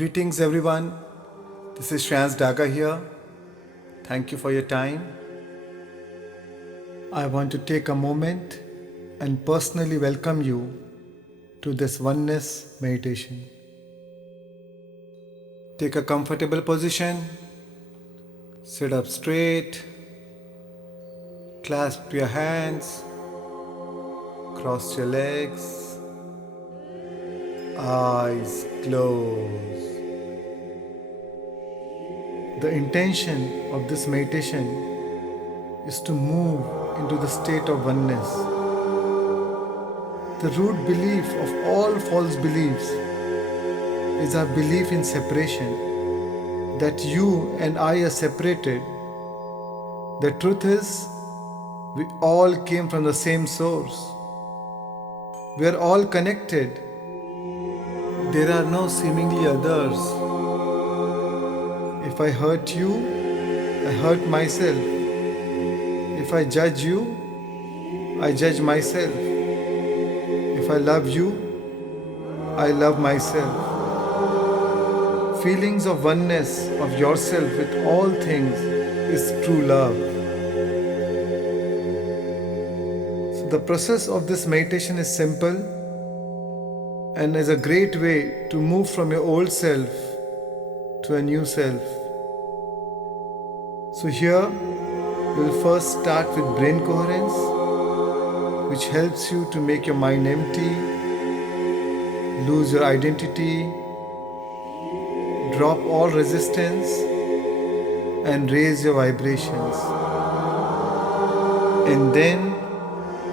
Greetings everyone. This is Shreyans Daga here. Thank you for your time. I want to take a moment and personally welcome you to this oneness meditation. Take a comfortable position. Sit up straight. Clasp your hands. Cross your legs. Eyes closed. The intention of this meditation is to move into the state of oneness. The root belief of all false beliefs is our belief in separation, that you and I are separated. The truth is, we all came from the same source. We are all connected. There are no seemingly others. If I hurt you, I hurt myself. If I judge you, I judge myself. If I love you, I love myself. Feelings of oneness of yourself with all things is true love. So the process of this meditation is simple and is a great way to move from your old self to a new self. So here we'll first start with brain coherence, which helps you to make your mind empty, lose your identity, drop all resistance, and raise your vibrations. And then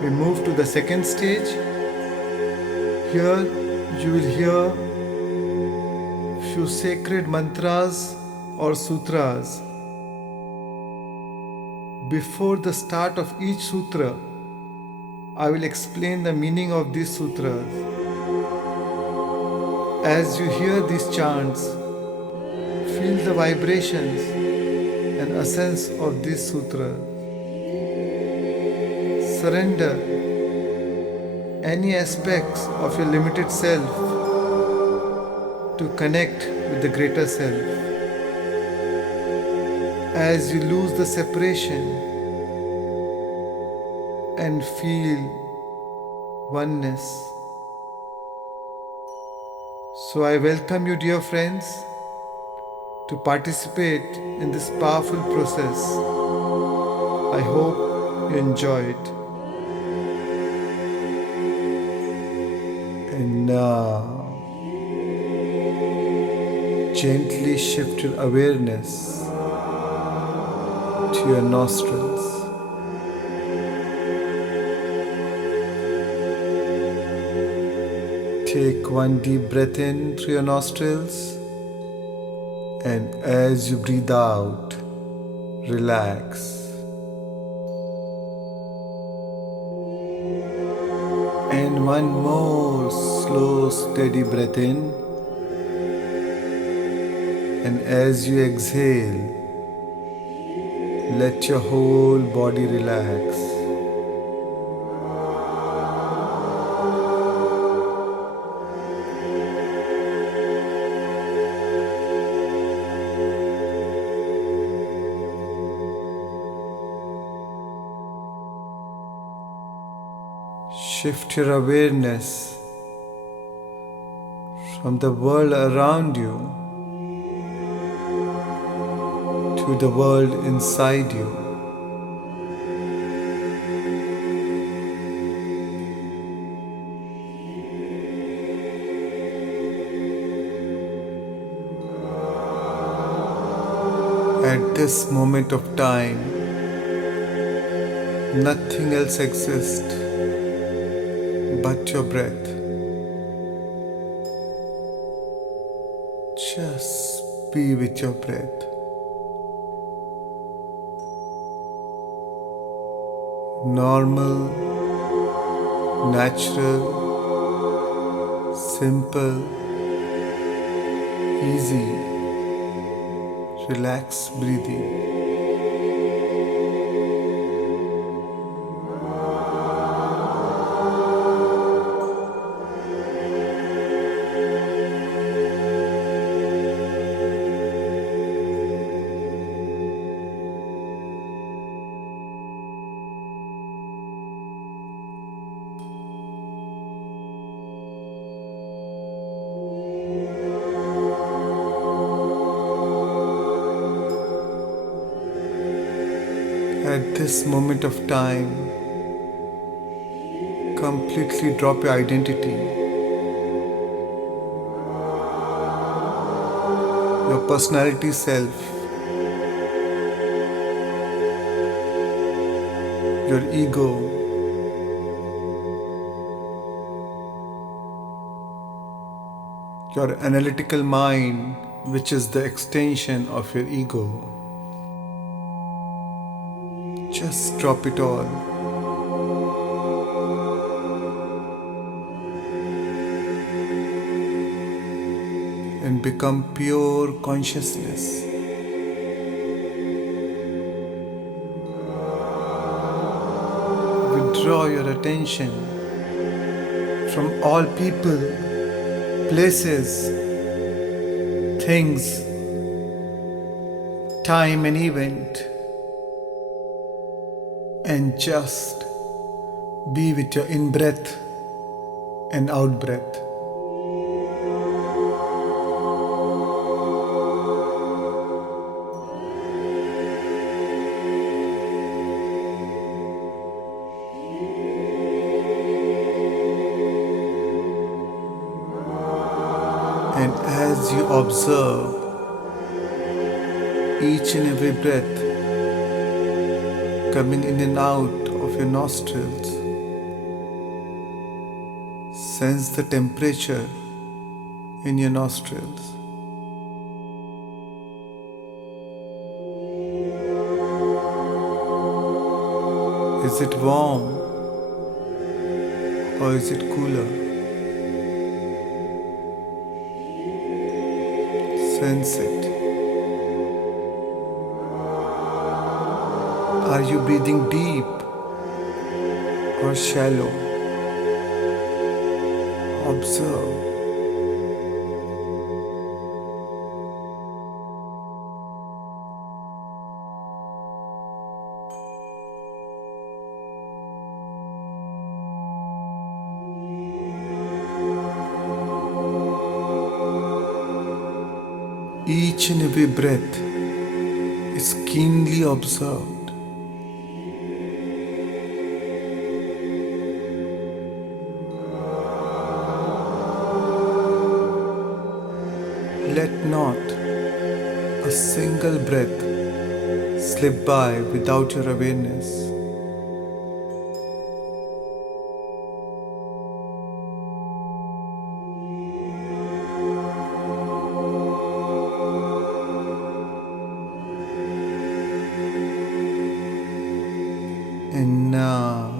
we move to the second stage. Here you will hear few sacred mantras or sutras. Before the start of each sutra, I will explain the meaning of these sutras. As you hear these chants, feel the vibrations and essence of these sutras. Surrender any aspects of your limited self to connect with the greater self. As you lose the separation and feel oneness. So I welcome you, dear friends, to participate in this powerful process. I hope you enjoy it. And now, gently shift your awareness to your nostrils. Take one deep breath in through your nostrils, and as you breathe out, relax. And one more slow, steady breath in, and as you exhale, let your whole body relax. Shift your awareness from the world around you to the world inside you. At this moment of time, nothing else exists but your breath. Just be with your breath. Normal, natural, simple, easy, relaxed breathing. At this moment of time, completely drop your identity, your personality self, your ego, your analytical mind, which is the extension of your ego. Just drop it all. And become pure consciousness. Withdraw your attention from all people, places, things, time and event, and just be with your in-breath and out-breath. And as you observe each and every breath coming in and out of your nostrils, sense the temperature in your nostrils. Is it warm or is it cooler? Sense it. Are you breathing deep or shallow? Observe. Each and every breath is keenly observed. Let not a single breath slip by without your awareness. And now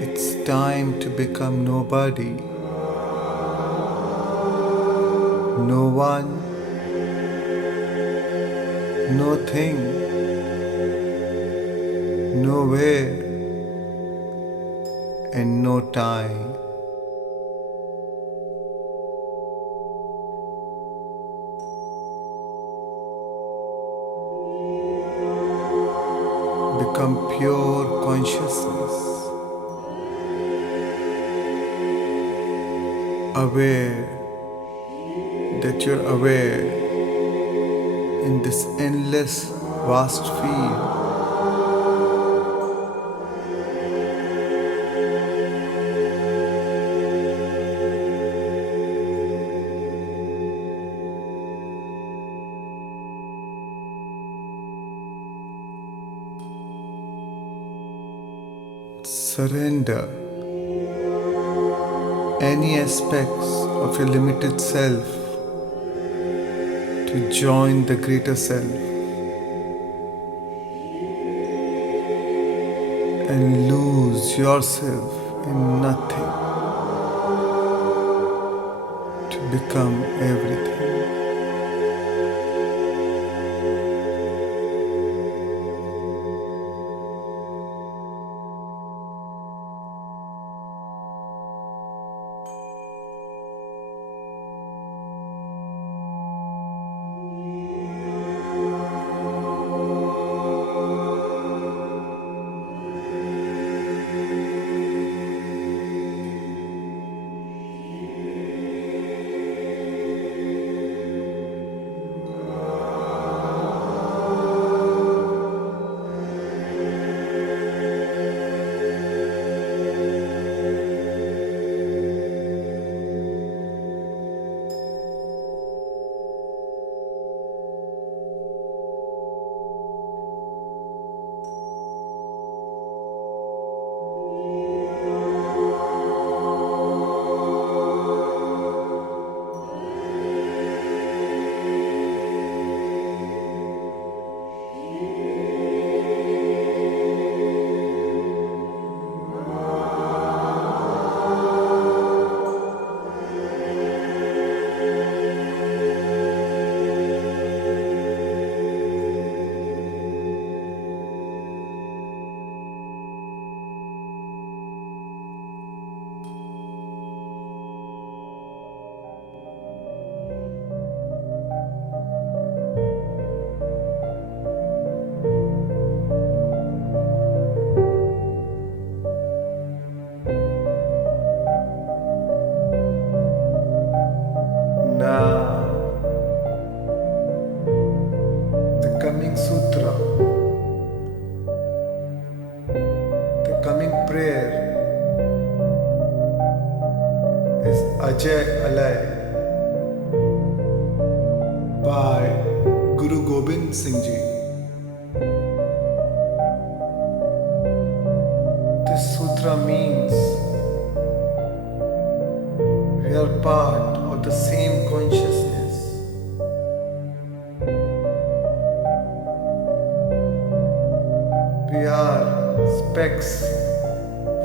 it's time to become nobody, no one, no thing, nowhere, and no time. Become pure consciousness, aware that you're aware in this endless, vast field. Surrender any aspects of your limited self to join the greater self and lose yourself in nothing to become everything. Ajay Alay by Guru Gobind Singh Ji. This sutra means we are part of the same consciousness. We are specks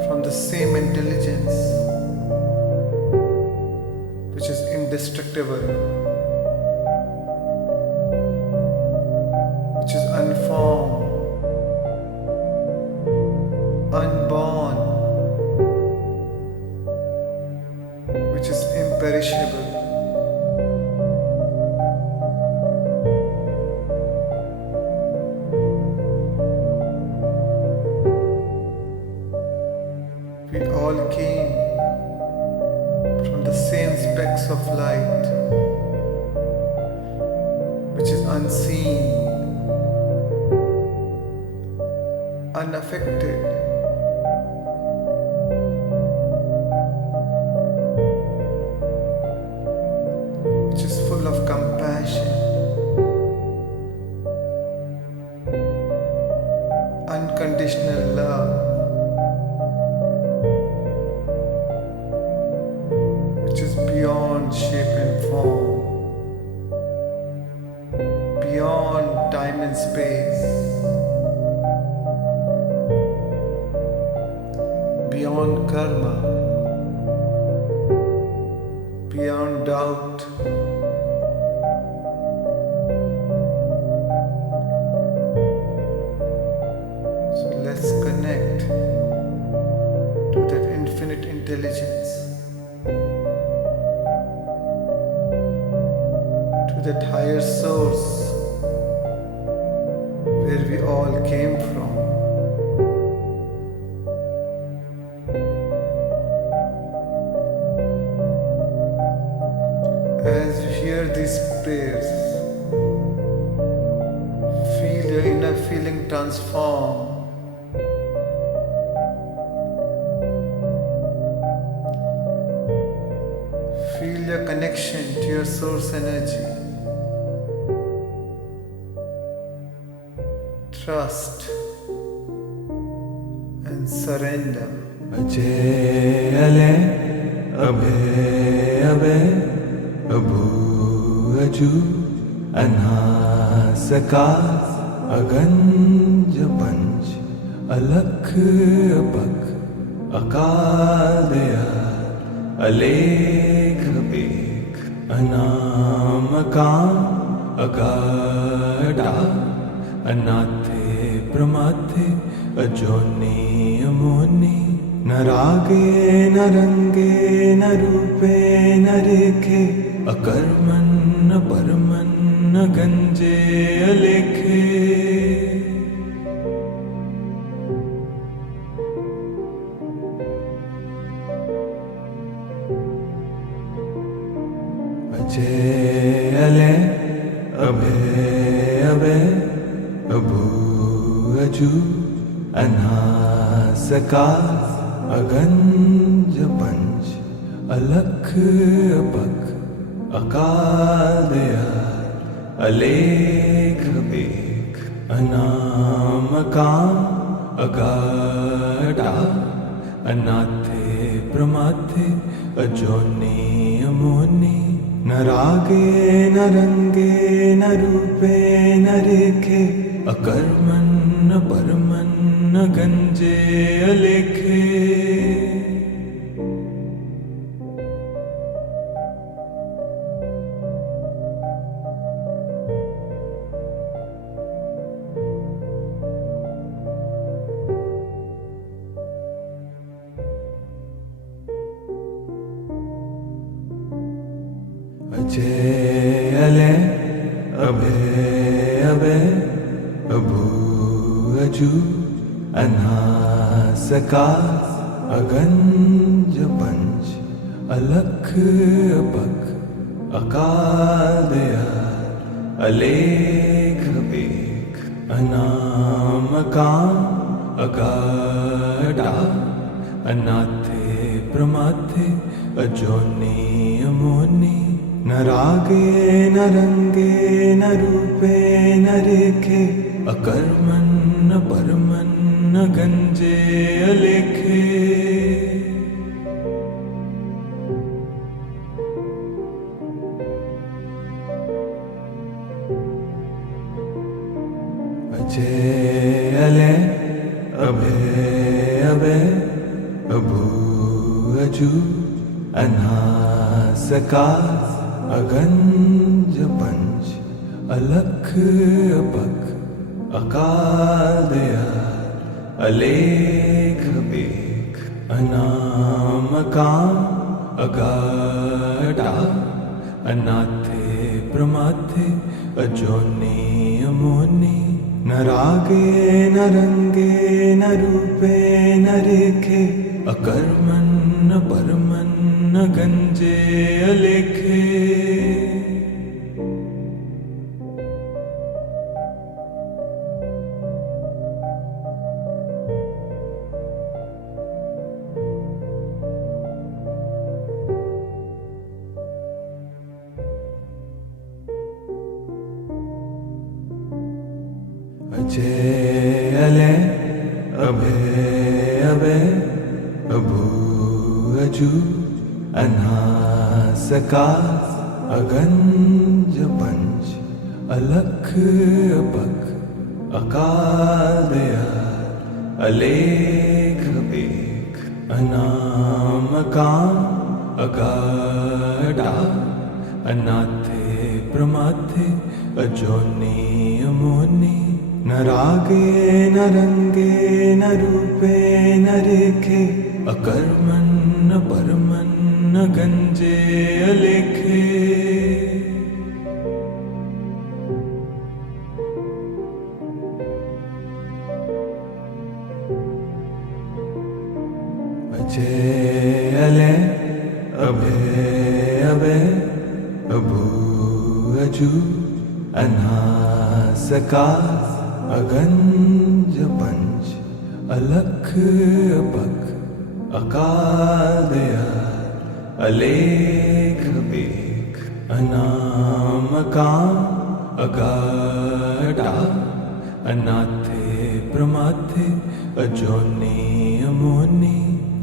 from the same intelligence which is indestructible, which is unformed, unborn, which is imperishable. We all came from the same specks of light, which is unseen, unaffected, which is full of compassion, unconditional love, which is beyond shape and form, beyond time and space, beyond karma, beyond doubt. So let's connect to that infinite intelligence, to that higher source where we all came from. As you hear these prayers, feel your inner feeling transform. Feel your connection to your source energy. Trust and surrender. Ajay Alay Abhay Abhay Abhu Aju Anha Sakas Aganj Panch Alakh Abak Akal Dayal Alekh Bek Anamakam Akada Anathe Pramathe Ajoni Amoni न रागे न रंगे न रूपे न रेखे अकर्मन न परमन न गंजे अलेखे अजय अलय अभय अभय अभू अजू अना सकास अगंज पंच अलख अबक अकाल दयाल अलेख बेख अनामकाम अगाढ़ा अनाथे प्रमाथे अजोनी अमोनी न रागे न रंगे न रूपे न रेखे अकर्मन न परमन न गंजे अलेखे अजय अलय अभय अभय अभू अजू अना सकास अगंज पंच अलख अबक अकाल दयाल अलेख बेख अनामकाम अगाढ़ा अनाथे प्रमाथे अजोनी अमोनी न रागे न रंगे न रूपे न रेखे अकर्मन न परमन न गंजे अलेखे अजय अले अभय अभय अभू अजू अनासकार अगंज पंच अलख अपख अकाल दयाल अलेख बेख अनामकाम अगाढ़ा अनाथे प्रमाथे अजोनी अमोनी न रागे न रंगे न रूपे न रेखे अकर्मन न परमन न गंजे अलेखे अजय अले अभय अभय अभू अजू अनासकार अगंज पंच अलख अपख अकाल दयाल अलेख बेख अनामकाम अगाढ़ा अनाथे प्रमाथे अजोनी अमोनी न रागे न रंगे न रूपे न रेखे अकर्मन न परमन न गंजे अलेखे अजय अले अभय अभय अभू अजू अनासकार अगंज पंच अलख अपख अकाल दयाल अलेख बेख अनामकाम अगाढ़ा अनाथे प्रमाथे अजोनी अमोनी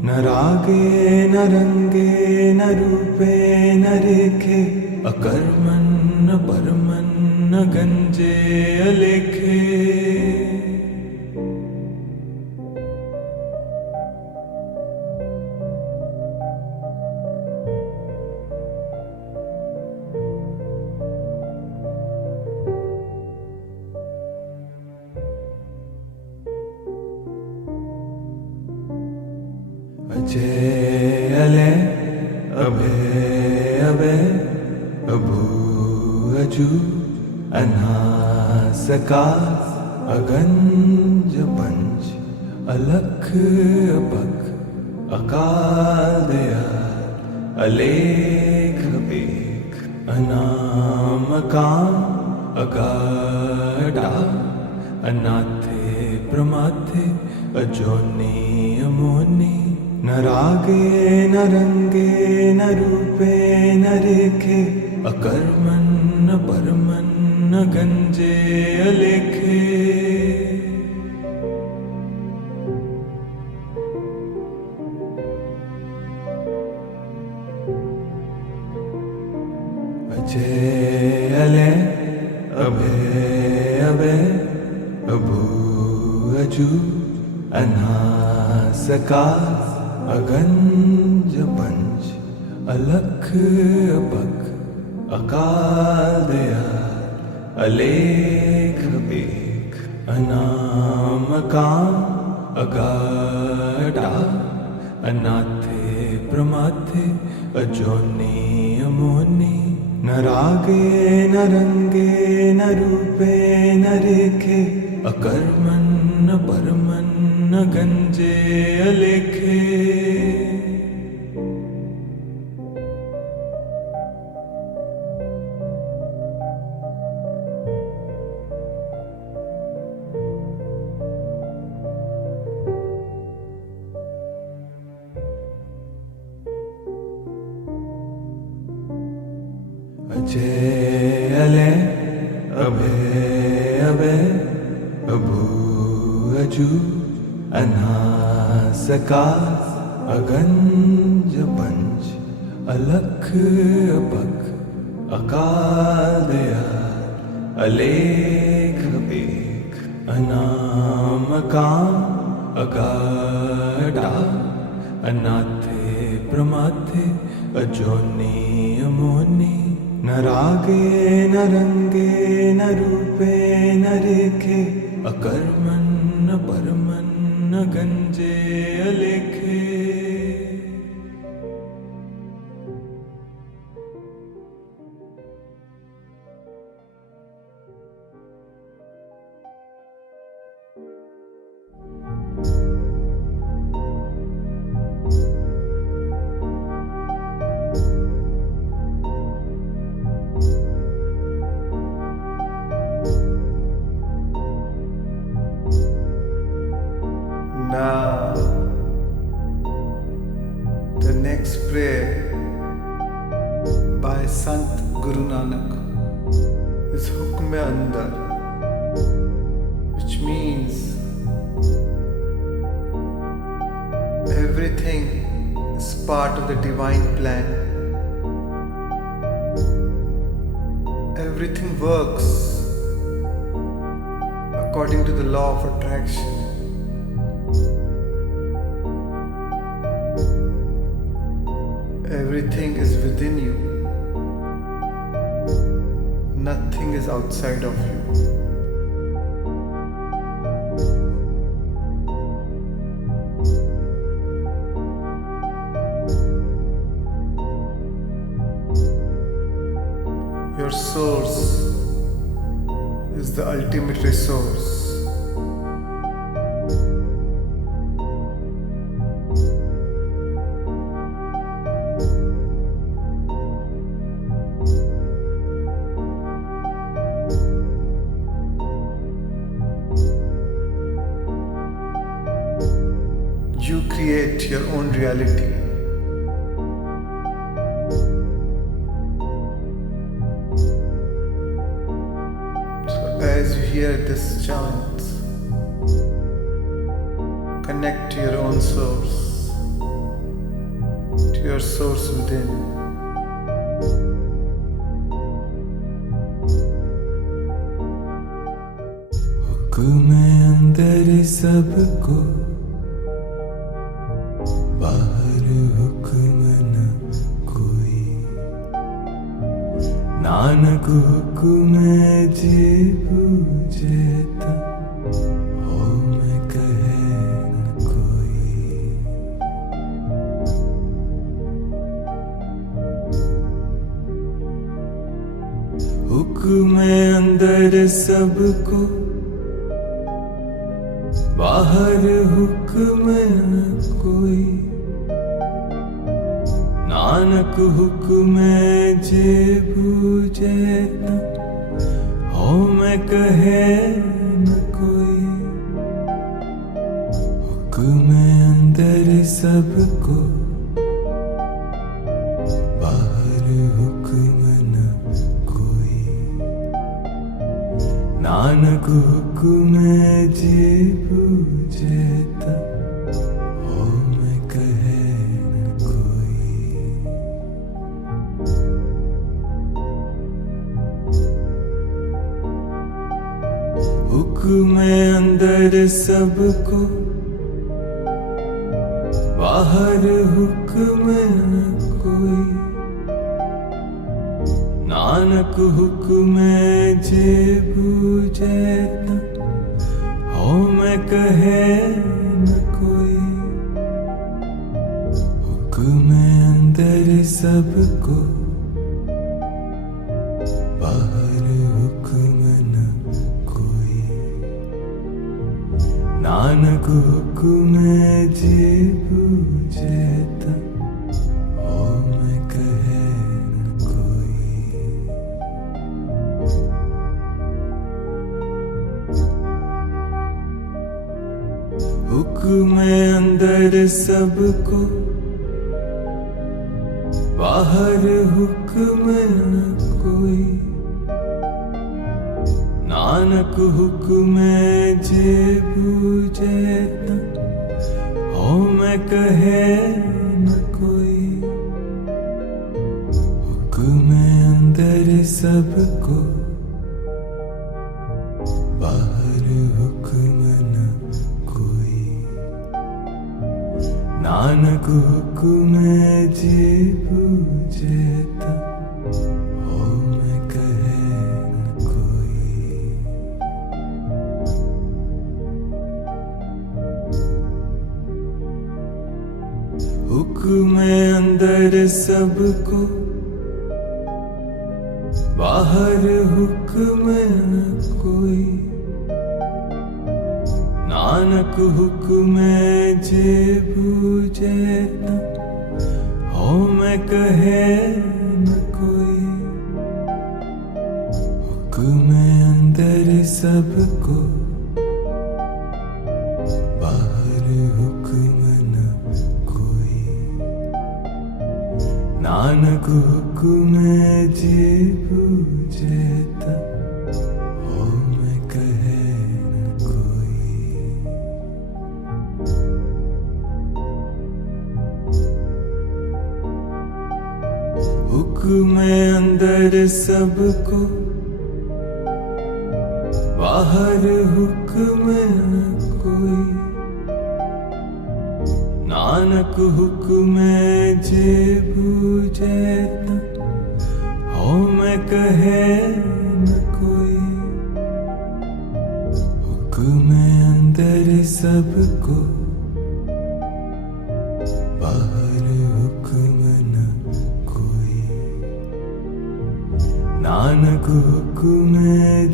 न रागे न रंगे न रूपे न रेखे अकर्मन न परमन न गंजे अलेखे अजय अले अभय अभय अभू अजू अनासकार अगंज पंच अलख अपख अकाल दयाल अलेख बेख अनामकाम अगाढ़ा अनाथे प्रमाथे अजोनी अमोनी न रागे न रंगे न रूपे न रेखे अकर्मन न परमन न गंजे अलेखे अजय अले अभय अभय अभू अजू अनासकार अगंज पंच अलख अपख अकाल दयाल अलेख बेख अनामकाम अगाढ़ा अनाथे प्रमाथे अजोनी अमोनी न रागे न रंगे न रूपे न रेखे अकर्मन न परमन न गंजे अलेखे अजय अले अभय अभय अभू अजू अनासकार अगंज पंच अलख अपख अकाल दयाल अलेख बेख अनाम काम अगाढ़ा अनाथे प्रमाथे अजोनी अमोनी न रागे न रंगे न रूपे न रेखे अकर्मन न परमन न गंजे अलेखे। Now, the next prayer by Sant Guru Nanak is Hukm Andar, which means everything is part of the divine plan. Everything works according to the law of attraction. Everything is within you. Nothing is outside of you. Your source is the ultimate resource. You create your own reality. So as you hear this chant, connect to your own source, to your source within. हुक्म अंदर सबको बाहर हुक्म न कोई नानक हुक्म जे बूझता हो मैं कहे न कोई। हुक्म अंदर सबको बाहर हुक्म न कोई नानक हुक्म जे बूझे न हो मैं कहे न कोई। हुक्म अंदर सबको बाहर हुक्म न कोई नानक हुक्म जे बूझता हो मैं कहे न कोई। हुक्म अंदर सबको बाहर हुक्म न कोई नानक हुक्म जे बूझे न हो मैं कहे न कोई। हुक्म अंदर सबको बाहर हुक्म न कोई नानक हुक्म जे बूझता हो मैं कहे न कोई। हुक्म अंदर सबको बाहर हुक्म न कोई, नानक हुक्म जे बूझे ता हो मैं कहे न कोई। हुक्म अंदर सबको, बाहर हुक्म न कोई। नानक हुक्म जे बूझे ता हो मैं कहे न कोई। हुक्म अंदर सबको, बाहर हुक्म न कोई। नानक हुक्म जे बूझे ता हो मैं कहे न कोई। हुक्म अंदर सबको, बाहर हुक्म न कोई। नानक हुक्म जे बूझे ता हो मैं कहे न कोई। हुक्म अंदर सबको, बाहर हुक्म न कोई। नानक हुक्म जे बूझे ता हो मैं कहे न कोई। हुक्म अंदर सबको, बाहर हुक्म न कोई। नानक हुक्म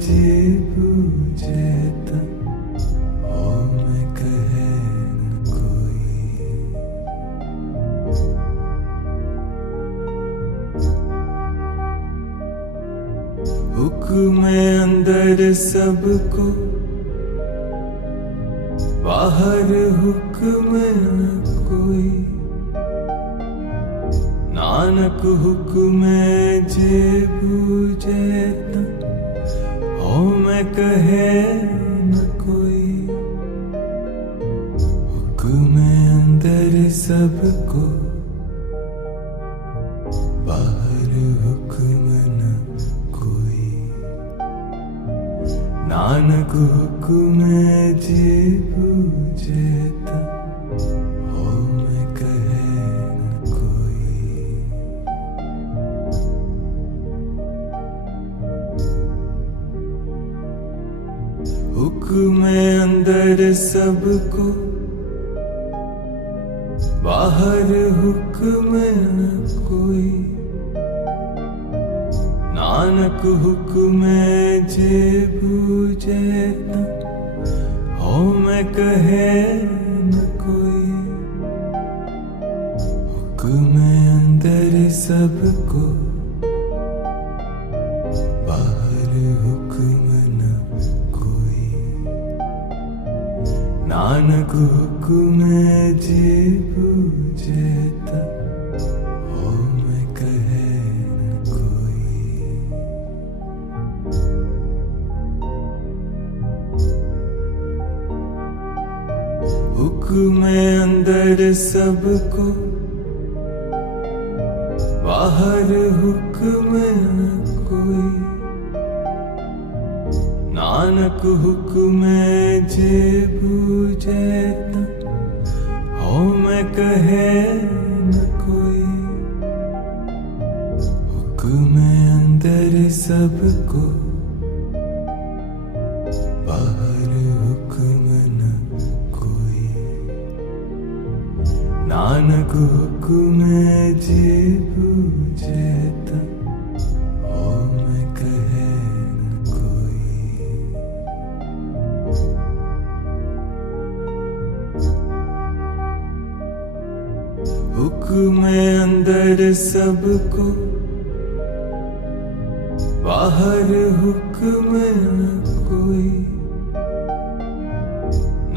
जे बूझे ता हो मैं कहे न कोई। हुक्म अंदर सबको, बाहर हुक्म न कोई। नानक हुक्म जे बूझे ता हो मैं कहे न कोई। हुक्म अंदर सबको, बाहर हुक्म न कोई। नानक हुक्म जे बूझे ता हो मैं कहे न कोई। हुक्म अंदर सबको, बाहर हुक्म न कोई। नानक हुक्म जे बूझे ता हो मैं कहे न कोई। हुक्म अंदर सबको, बाहर हुक्म न कोई। नानक हुक्म जे बूझे ता हो मैं कहे न कोई। हुक्म अंदर सबको, बाहर हुक्म न कोई। नानक हुक्म जे बूझे ता हो मैं कहे न कोई। हुक्म अंदर सबको, बाहर हुक्म न कोई। नानक हुक्म जे बूझे ता हो मैं कहे न कोई। हुक्म अंदर सबको, बाहर हुक्म न कोई।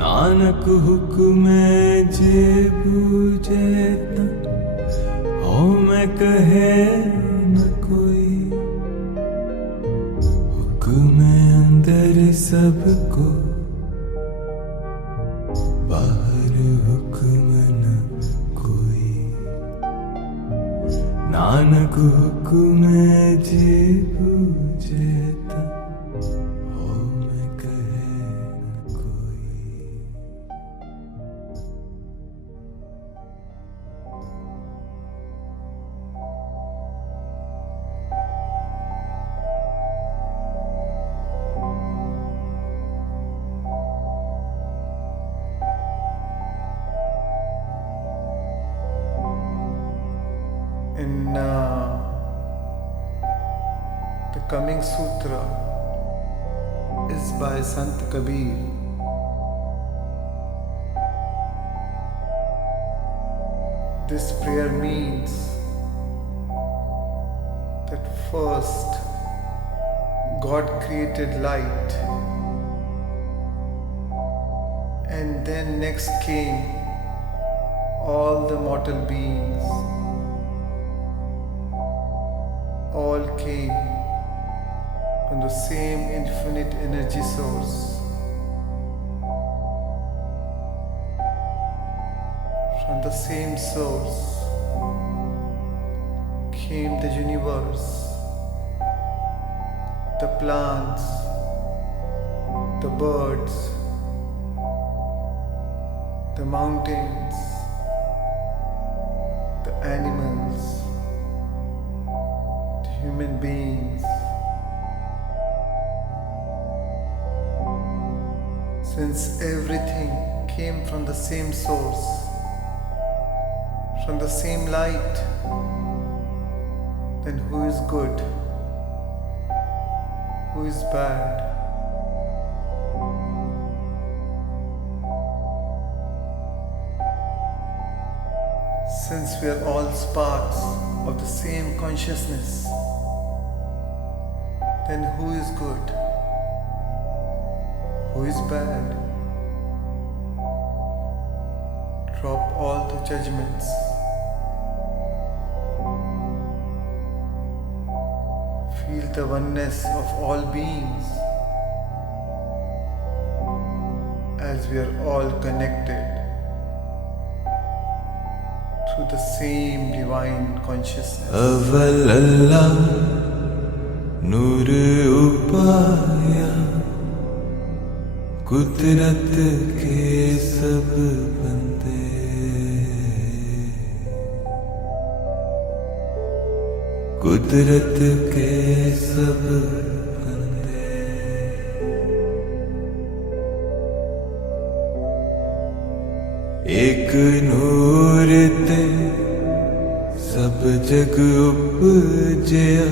नानक हुक्म जे बूझे ता हो हो मैं कहे न कोई, हुक्म अंदर सबको, बाहर हुक्म न कोई। नानक हुक्म जे बूझता, हो मैं कहे न कोई। In the coming sutra is by Sant Kabir. This prayer means that first God created light, and then next came all the mortal beings. All came from the same infinite energy source. From the same source came the universe, the plants, the birds, the mountains, the animals, human beings. Since everything came from the same source, from the same light, then who is good? Who is bad? Since we are all sparks of the same consciousness, then who is good? Who is bad? Drop all the judgments. Feel the oneness of all beings as we are all connected through the same divine consciousness. अव्वल अल्लाह नूर उपाया, कुदरत के सब बंदे। कुदरत के सब बंदे। एक नूर ते सब जग उपजया,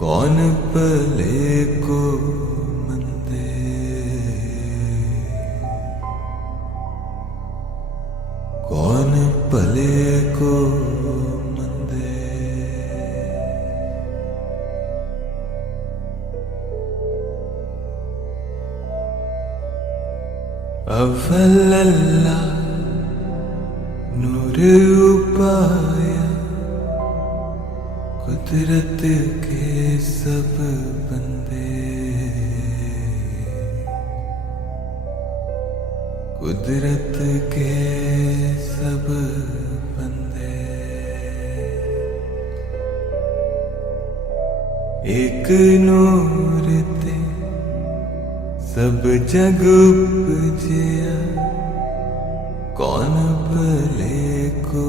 कौन भले को मंदे। कौन भले को मंदे। अव्वल अल्लाह नूर उपाया, कुदरत के सब बंदे। कुदरत के सब बंदे। एक नूर ते सब जग उपजया, कौन भले को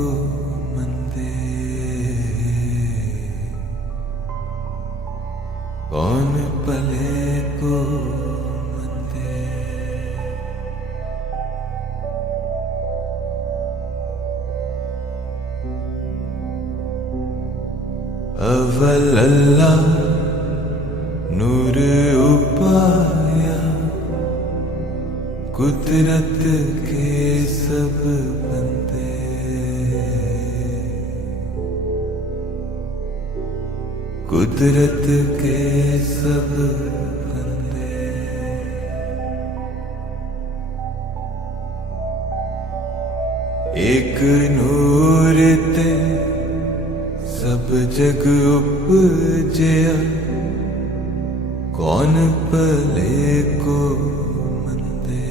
मंदे। कौन भले को मंदे। अव्वल अल्लाह नूर उपाया, कुदरत के सब बंदे। कुदरत के सब बंदे। एक नूर ते सब जग उपजया, कौन भले को मंदे।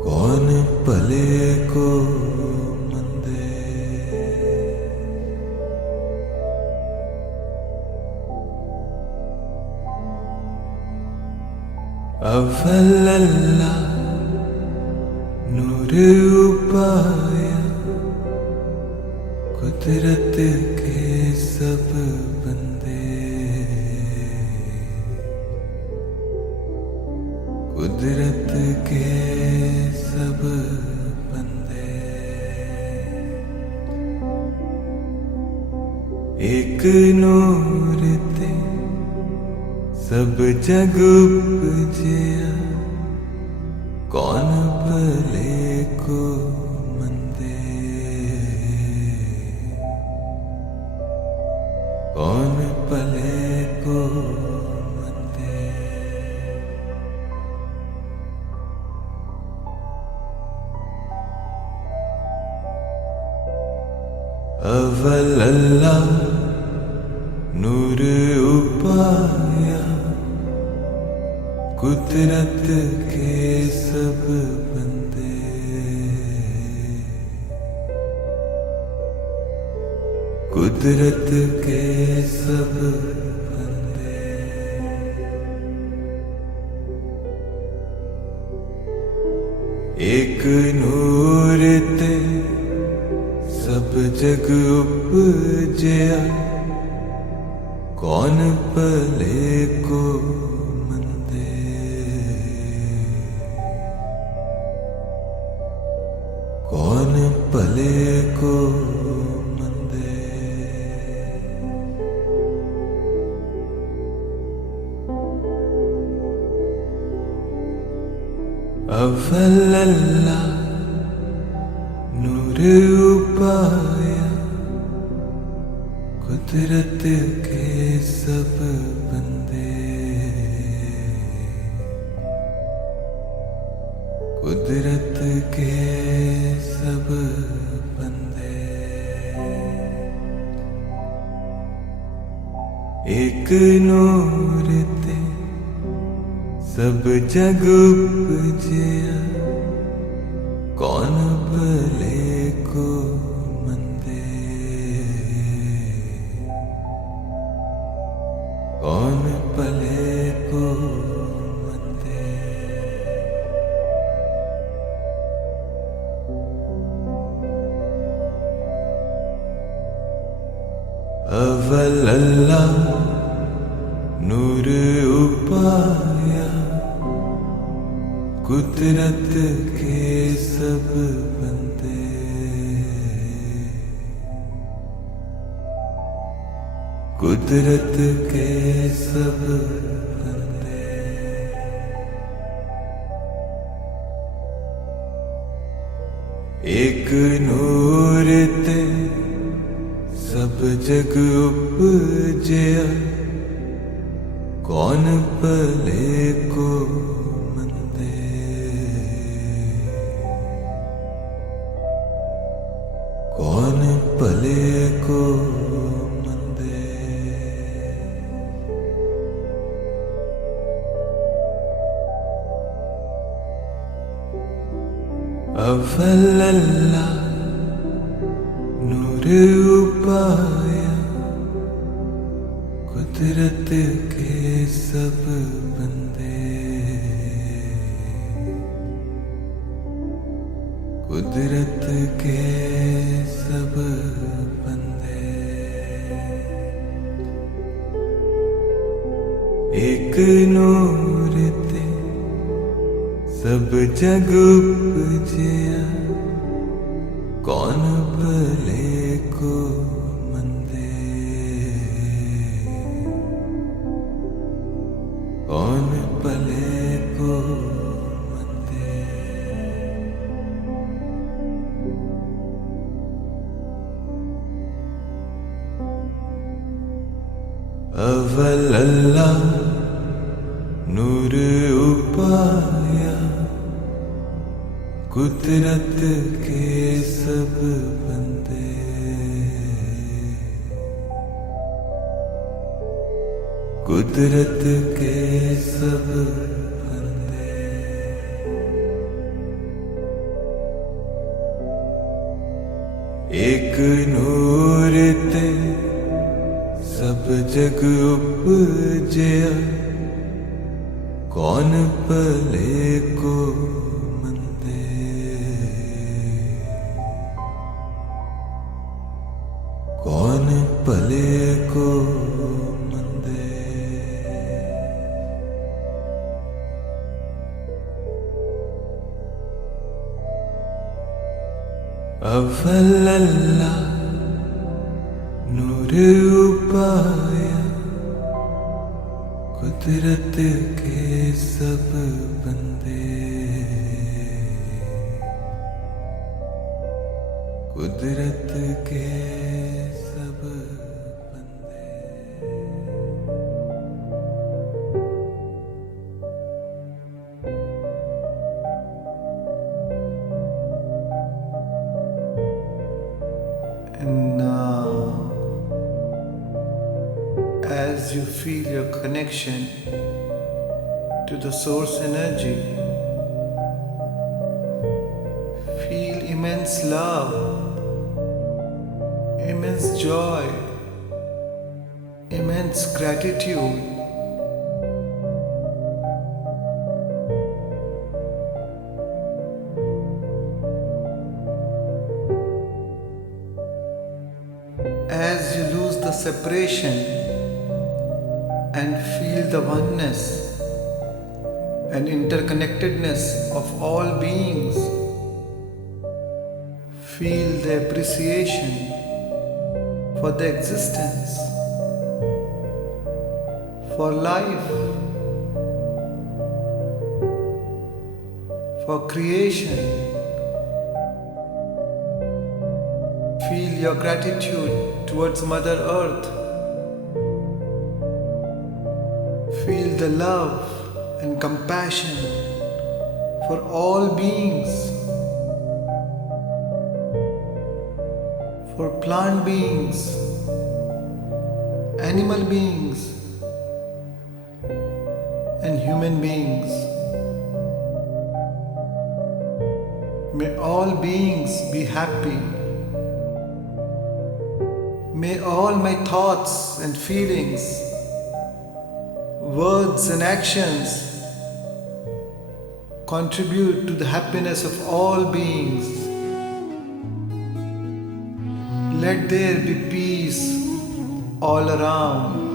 कौन भले को मंदे। अव्वल अल्लाह नूर उपाया, कुदरत के सब बंदे। कुदरत के सब बंदे। एक नूर ते सब जग उपजया, कौन भले को मंदे। कौन भले को मंदे। अव्वल अल्लाह नूर उपाया, कुदरत के सब बंदे। कुदरत के सब बंदे। एक नूर ते सब जग उपजया, कौन भले को मंदे। कौन भले को मंदे। अव्वल अल्लाह नूर उपाया, कुदरत के सब बंदे। कुदरत के सब बंदे। एक नूर ते सब जग उपजया, कौन भले को मंदे। कौन भले को मंदे। अव्वल अल्लाह नूर उपाया, कुदरत के सब बंदे। कुदरत के सब बंदे। एक नूर ते सब जग उपजया, कौन भले को मंदे। कौन भले को मंदे। अव्वल अल्लाह नूर उपाया, कुदरत के सब बंदे। कुदरत के सब बंदे। एक नूर ते सब जग उपजया, कौन भले को मंदे। कौन भले को मंदे। अव्वल अल्लाह नूर उपाया, कुदरत के सब बंदे, कुदरत के सब बंदे। एक नूर ते सब जग उपजया, कौन भले को मंदे, कौन भले को मंदे। अव्वल अल्लाह नूर उपाया, कुदरत के सब बंदे, कुदरत के सब बंदे। And now, as you feel your connection to the source energy, feel immense love, immense joy, immense gratitude. As you lose the separation and feel the oneness and interconnectedness of all beings, feel the appreciation for the existence, for life, for creation. Feel your gratitude towards Mother Earth. Feel the love and compassion for all beings, for plant beings, animal beings, and human beings. May all beings be happy. May all my thoughts and feelings, words and actions contribute to the happiness of all beings. Let there be peace all around.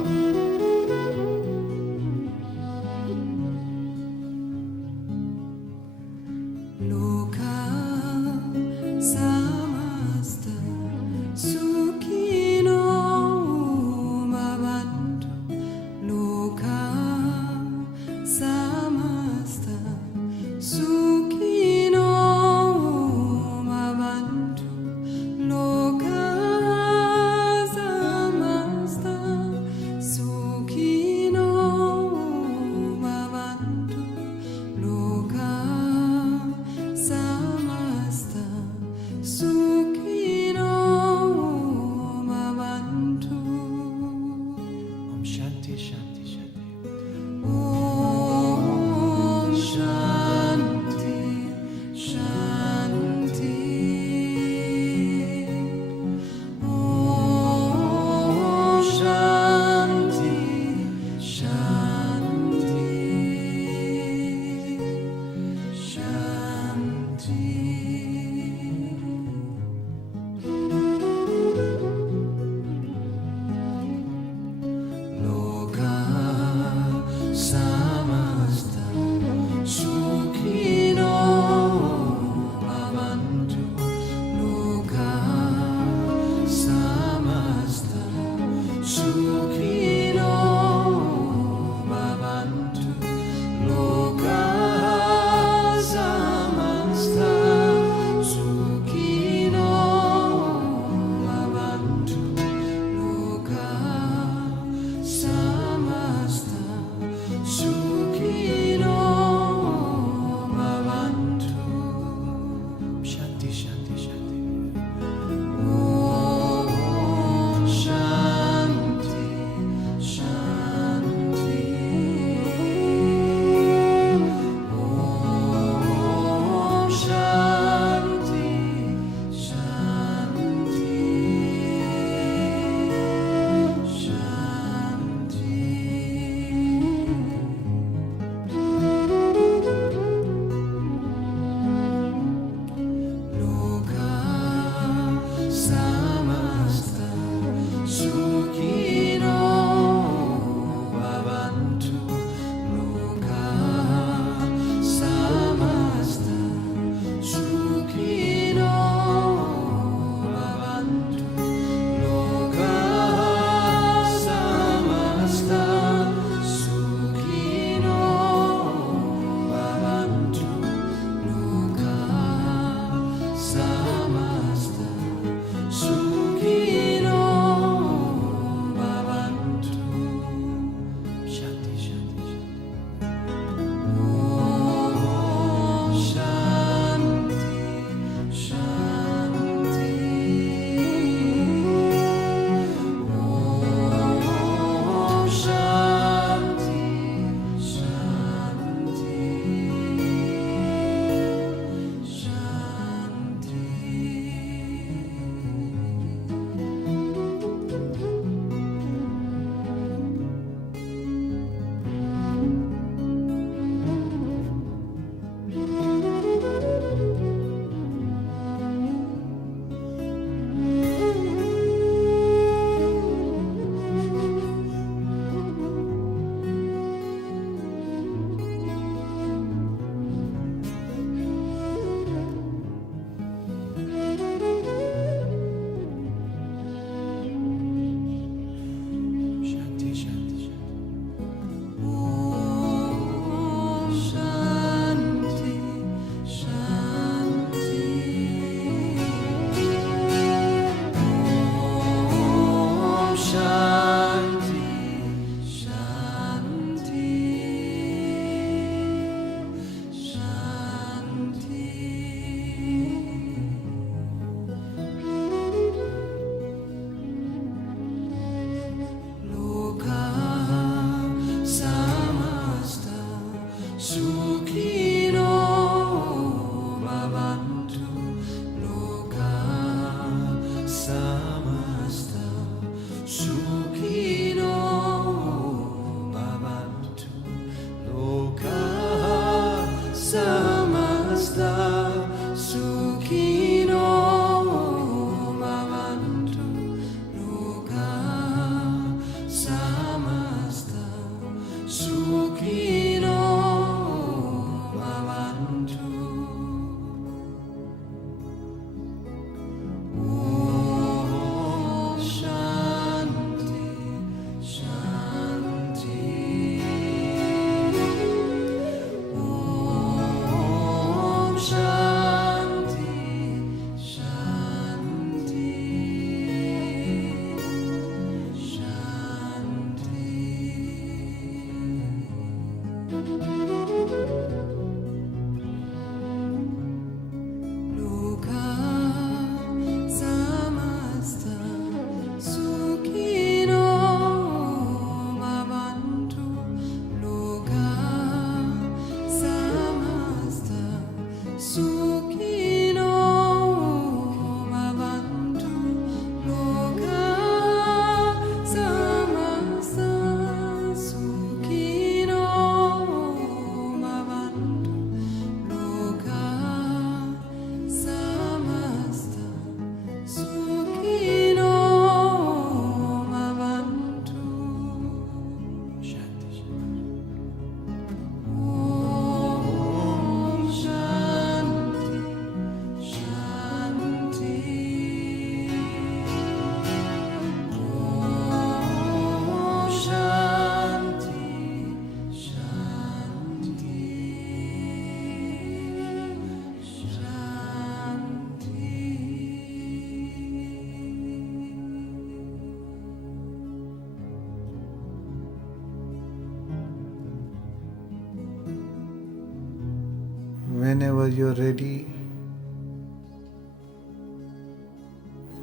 whenever you're ready,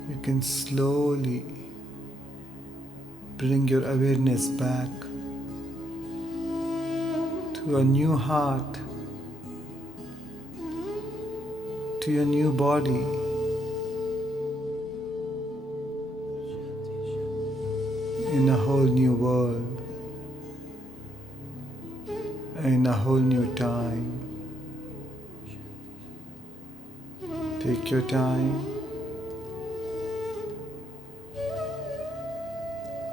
you can slowly bring your awareness back to a new heart, to your new body, in a whole new world, in a whole new time. Take your time,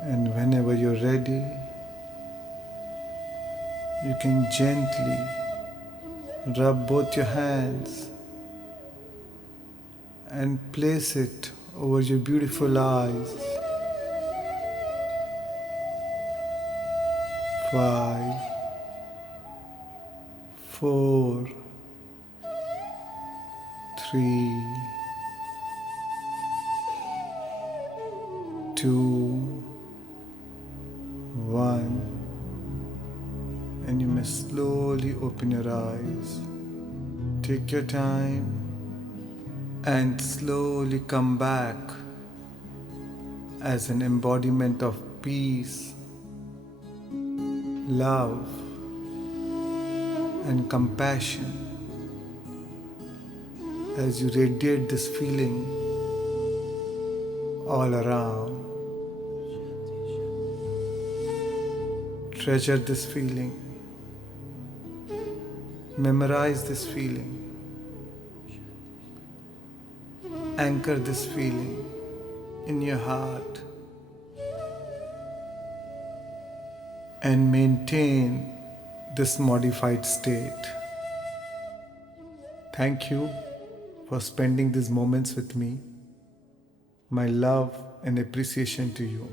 and whenever you're ready, you can gently rub both your hands and place it over your beautiful eyes. 5, 4, 3, 2, 1, and you may slowly open your eyes. Take your time and slowly come back as an embodiment of peace, love, and compassion as you radiate this feeling all around. Treasure this feeling. Memorize this feeling. Anchor this feeling in your heart and maintain this modified state. Thank you for spending these moments with me. My love and appreciation to you.